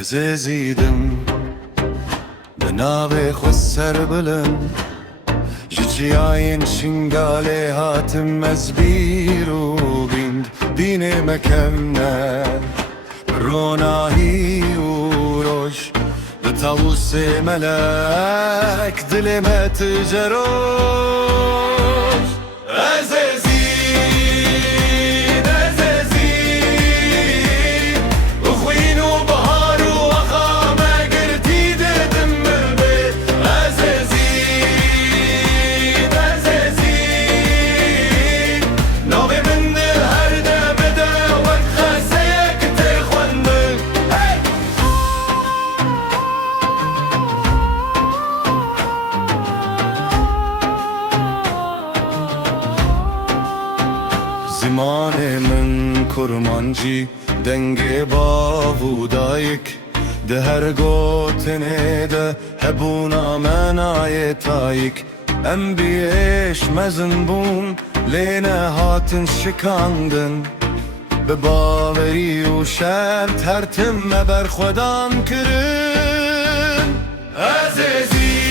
Ezezidem Benave khosser bilen Jiciyayin şingale hatim mezbiru bind Dine mekemne Ronahi uroş Tavus melek dilime teceroş Ezezid زمانه من کرمانجی دنگ باودایک ده هر گوتنه ده هبونا منای تایک ام بیش مزن بون لینه هاتن شکاندن به باوری و شرط هر تم بر خودم کرن عزیزی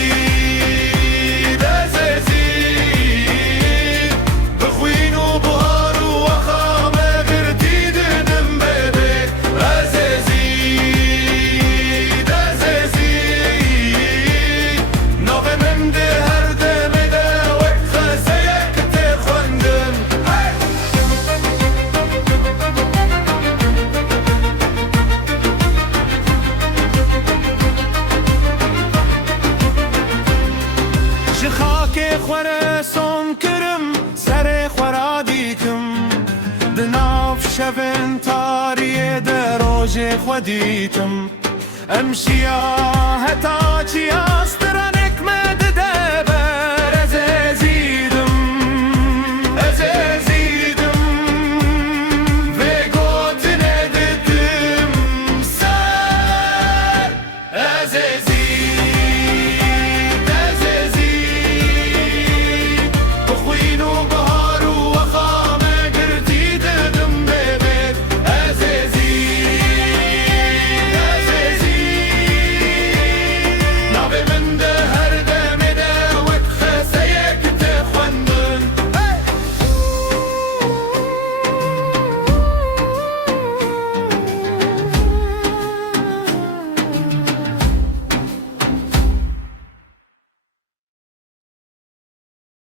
خاک خوره سون کرم سر خورا دیکم دناف شبن تاری در روژ خودیتم امشیا هتا چی است